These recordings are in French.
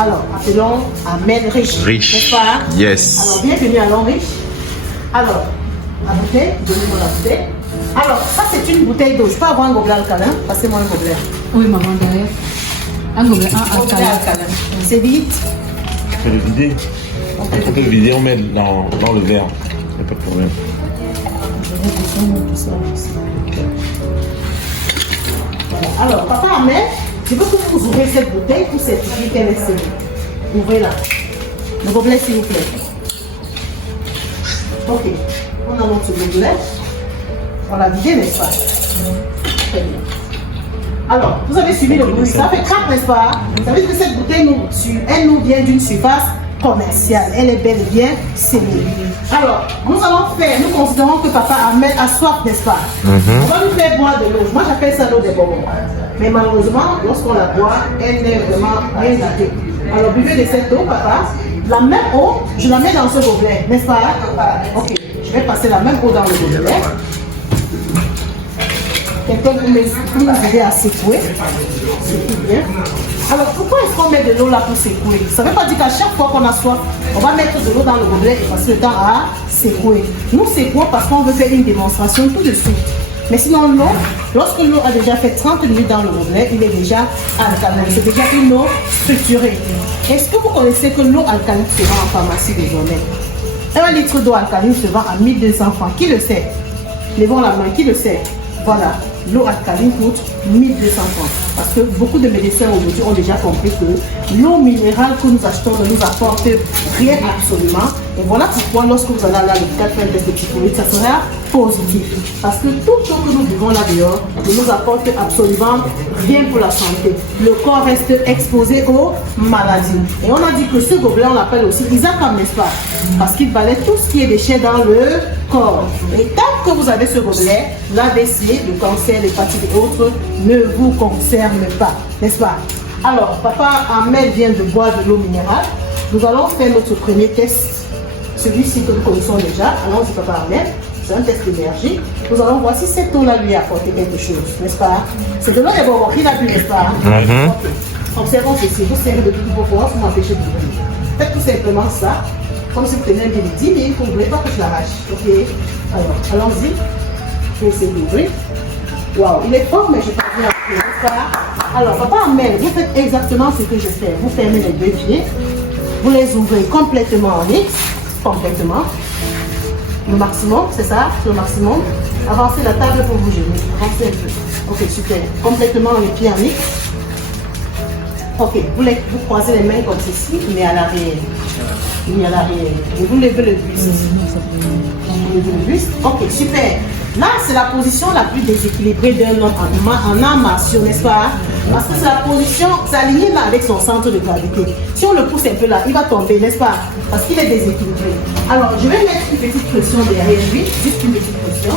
Alors, appelons Ahmed riche. Riche. N'est-ce pas? Yes. Alors, bienvenue à l'homme riche. Alors, la bouteille, donnez-moi la bouteille. Alors, ça c'est une bouteille d'eau. Je peux avoir un gobelet alcalin? Passez-moi un gobelet. Oui, maman, derrière. Un gobelet, un Gobelet alcalin. alcalin. C'est vite. On peut le vider. On peut le vider, on met dans le verre. Il n'y a pas de problème. Voilà. Alors, papa Ahmed, je veux que vous ouvrez cette bouteille pour certifier qu'elle est scellée. Ouvrez-la. Le gobelet, s'il vous plaît. Ok. On a notre gobelet. On l'a vidé, n'est-ce pas? Très bien. Alors, vous avez suivi le bruit. Ça fait crack, n'est-ce pas? Ça veut dire que cette bouteille, elle nous vient d'une surface commerciale. Elle est bel et bien scellée. Alors, nous considérons que papa Ahmed a soif, n'est-ce pas? On va lui faire boire de l'eau. Moi, j'appelle ça l'eau des bonbons. Mais malheureusement, lorsqu'on la boit, elle n'est vraiment rien gâtée. Alors, buvez de cette eau, papa. La même eau, je la mets dans ce gobelet, n'est-ce pas? Ok, je vais passer la même eau dans le gobelet. Quelqu'un peut nous aider à secouer. C'est bien. Alors, pourquoi est-ce qu'on met de l'eau là pour secouer? Ça ne veut pas dire qu'à chaque fois qu'on a soif, on va mettre de l'eau dans le gobelet et passer le temps à secouer. Nous secouons parce qu'on veut faire une démonstration tout de suite. Mais sinon, l'eau, lorsque l'eau a déjà fait 30 minutes dans le gobelet, il est déjà alcalin. C'est déjà une eau structurée. Est-ce que vous connaissez que l'eau alcaline se vend en pharmacie désormais? 1 litre d'eau alcaline se vend à 1200 francs. Qui le sait? Levons la main, qui le sait? Voilà, l'eau alcaline coûte 1200 francs. Parce que beaucoup de médecins aujourd'hui ont déjà compris que l'eau minérale que nous achetons ne nous apporte rien absolument. Et voilà pourquoi lorsque vous allez à l'hôpital faire un test de typhoïde, ça sera positif. Parce que toute l'eau que nous buvons là dehors ne nous apporte absolument rien pour la santé. Le corps reste exposé aux maladies. Et on a dit que ce gobelet, on l'appelle aussi Isaac, n'est-ce pas? Parce qu'il balaie tout ce qui est déchets dans le corps. Et tant que vous avez ce gobelet, l'AVC, le cancer, l'hépatite et autres ne vous concernent pas, n'est-ce pas? Alors, papa Ahmed vient de boire de l'eau minérale. Nous allons faire notre premier test. Celui-ci que nous connaissons déjà. Allons-y, papa Ahmed. C'est un test d'énergie. Nous allons voir si cette eau-là lui a apporté quelque chose, n'est-ce pas? C'est de l'eau des bonbons qu'il a bu, n'est-ce pas? Okay. Observons ceci. Vous servez de tout vos forces pour m'empêcher de brûler. Faites tout simplement ça. Comme si vous tenez un billet de 10 000, vous ne voulez pas que je l'arrache. Ok? Alors, allons-y. Je vais essayer d'ouvrir. Waouh, il est fort, mais je parviens à ouvrir, n'est-ce pas? Alors, papa Ahmed, vous faites exactement ce que je fais. Vous fermez les deux pieds. Vous les ouvrez complètement en X. Complètement. Le maximum, c'est ça, le maximum. Avancez la table pour vous geler. Avancez un peu. Ok, super. Complètement les pieds en X. Ok, vous croisez les mains comme ceci, mais à l'arrière. Mais à l'arrière. Et vous levez le buste. Vous levez le buste. Ok, super. Là, c'est la position la plus déséquilibrée d'un homme en art martiaux, n'est-ce pas? Parce que c'est la position, c'est aligné là avec son centre de gravité. Si on le pousse un peu là, il va tomber, n'est-ce pas? Parce qu'il est déséquilibré. Alors, je vais mettre une petite pression derrière lui, juste une petite pression.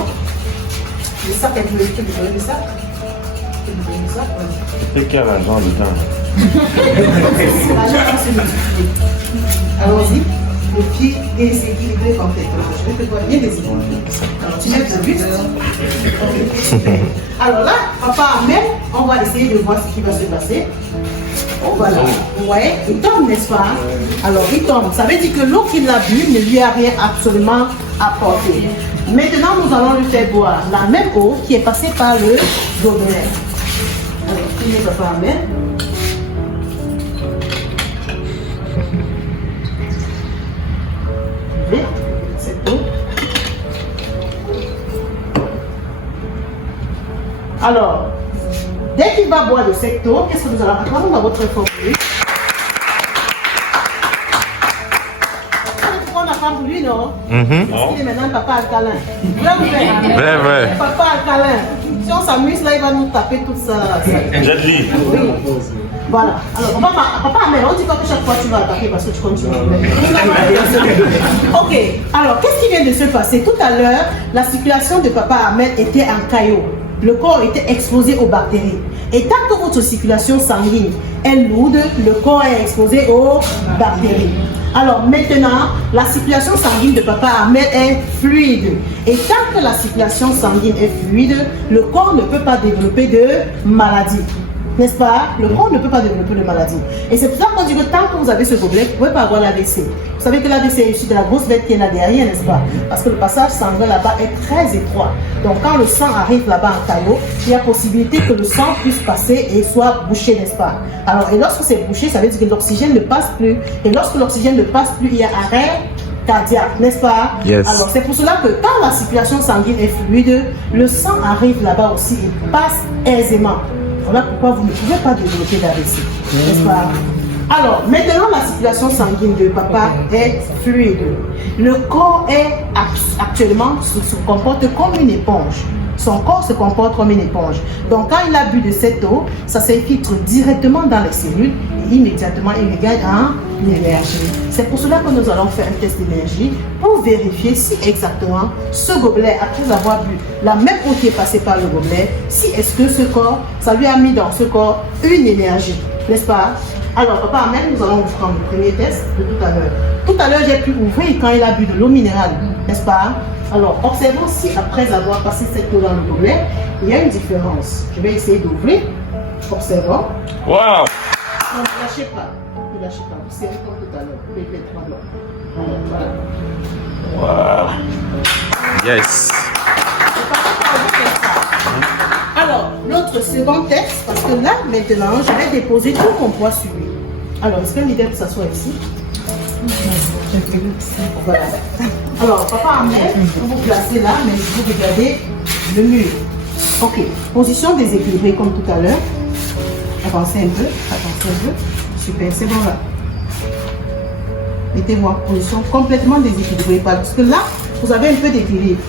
Le sac est bleu, tu veux le sac? C'est qu'il y a l'argent dedans. L'argent va se multiplier. Allons-y. Le pied déséquilibré complètement. Je vais te voir bien déséquilibré. Alors, tu mets le buste. Ok, super. Alors là, papa Ahmed, on va essayer de voir ce qui va se passer. Oh, voilà. Vous voyez, il tombe, n'est-ce pas? Alors, il tombe. Ça veut dire que l'eau qu'il a bu ne lui a rien absolument apporté. Maintenant, nous allons lui faire boire la même eau qui est passée par le gobelet. Alors, prenez papa Ahmed. C'est tout. Alors, dès qu'il va boire de cette eau, qu'est-ce que nous allons faire dans votre formule? On n'a pas voulu, non? Parce qu'il est maintenant papa alcalin. Vrai. Papa alcalin. Si on s'amuse là, il va nous taper tout ça. Jadli. Oui. Voilà. Alors, papa Ahmed, on dit pas que chaque fois tu vas attaquer parce que tu continues. Ok. Alors, qu'est-ce qui vient de se passer? Tout à l'heure, la circulation de papa Ahmed était en caillot. Le corps était exposé aux bactéries. Et tant que votre circulation sanguine est lourde, le corps est exposé aux bactéries. Alors maintenant, la circulation sanguine de papa Ahmed est fluide. Et tant que la circulation sanguine est fluide, le corps ne peut pas développer de maladie. n'est-ce pas? Le corps ne peut pas développer de maladie. Et c'est pour ça qu'on dit que tant que vous avez ce gobelet, vous ne pouvez pas avoir l'AVC. Vous savez que l'AVC est issu de la grosse bête qui est là derrière, n'est-ce pas? Parce que le passage sanguin là-bas est très étroit. Donc quand le sang arrive là-bas en caillot, il y a possibilité que le sang puisse passer et soit bouché, n'est-ce pas? Alors, et lorsque c'est bouché, ça veut dire que l'oxygène ne passe plus. Et lorsque l'oxygène ne passe plus, il y a arrêt cardiaque, n'est-ce pas? Yes. Alors c'est pour cela que quand la circulation sanguine est fluide, le sang arrive là-bas aussi et passe aisément. Voilà pourquoi vous ne pouvez pas développer d'AVC, n'est-ce pas? Alors, maintenant la circulation sanguine de papa est fluide. Le corps est actuellement se comporte comme une éponge. Son corps se comporte comme une éponge. Donc quand il a bu de cette eau, ça s'infiltre directement dans les cellules et immédiatement il gagne en énergie. C'est pour cela que nous allons faire un test d'énergie pour vérifier si exactement ce gobelet, après avoir bu la même eau qui est passée par le gobelet, si est-ce que ce corps, ça lui a mis dans ce corps une énergie, n'est-ce pas? Alors papa Ahmed, nous allons vous prendre le premier test de tout à l'heure. Tout à l'heure, j'ai pu ouvrir quand il a bu de l'eau minérale, n'est-ce pas? Alors, observons si après avoir passé cette eau dans le gobelet, il y a une différence. Je vais essayer d'ouvrir. Observons. Wow! Non, ne lâchez pas. Ne lâchez pas. Vous serrez comme tout à l'heure. Vous mettez les trois doigts. Voilà. Wow! Yes! Alors, notre second test, parce que là, maintenant, je vais déposer tout mon poids sur lui. Alors, est-ce que l'idée que ça soit ici? Voilà. Alors, papa Ahmed, vous vous placez là, mais vous regardez le mur. Ok, position déséquilibrée comme tout à l'heure. Avancez un peu, avancez un peu. Super, c'est bon là. Mettez-vous en position complètement déséquilibrée parce que là, vous avez un peu d'équilibre.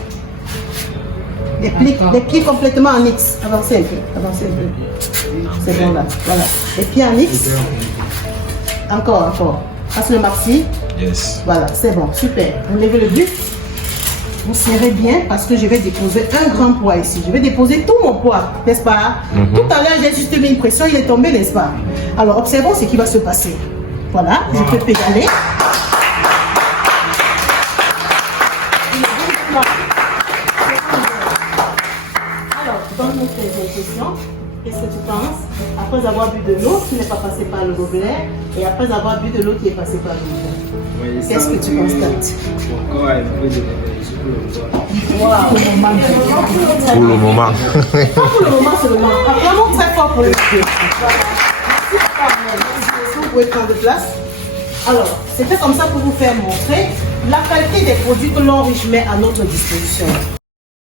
Les pieds complètement en X. Avancez un peu, avancez un peu. C'est bon là, voilà. Les pieds en X. Encore, encore. Passe le maxi. Yes. Voilà, c'est bon, super. Vous levez le but. Vous serrez bien parce que je vais déposer un grand poids ici. Je vais déposer tout mon poids, n'est-ce pas? Tout à l'heure, j'ai juste mis une pression, il est tombé, n'est-ce pas? Alors, observons ce qui va se passer. Voilà, je peux pédaler. Alors, donne-nous tes impressions. Qu'est-ce que tu penses? Après avoir bu de l'eau qui n'est pas passée par le gobelet et après avoir bu de l'eau qui est passée par le gobelet. Qu'est-ce que tu constates? Encore un peu de l'énergie pour le voir. Wow. Pour le moment. Pour le moment seulement. Vraiment très fort pour le pied. Voilà. Merci papa Ahmed. Vous pouvez prendre place. Alors, c'était comme ça pour vous faire montrer la qualité des produits que l'Enriche met à notre disposition.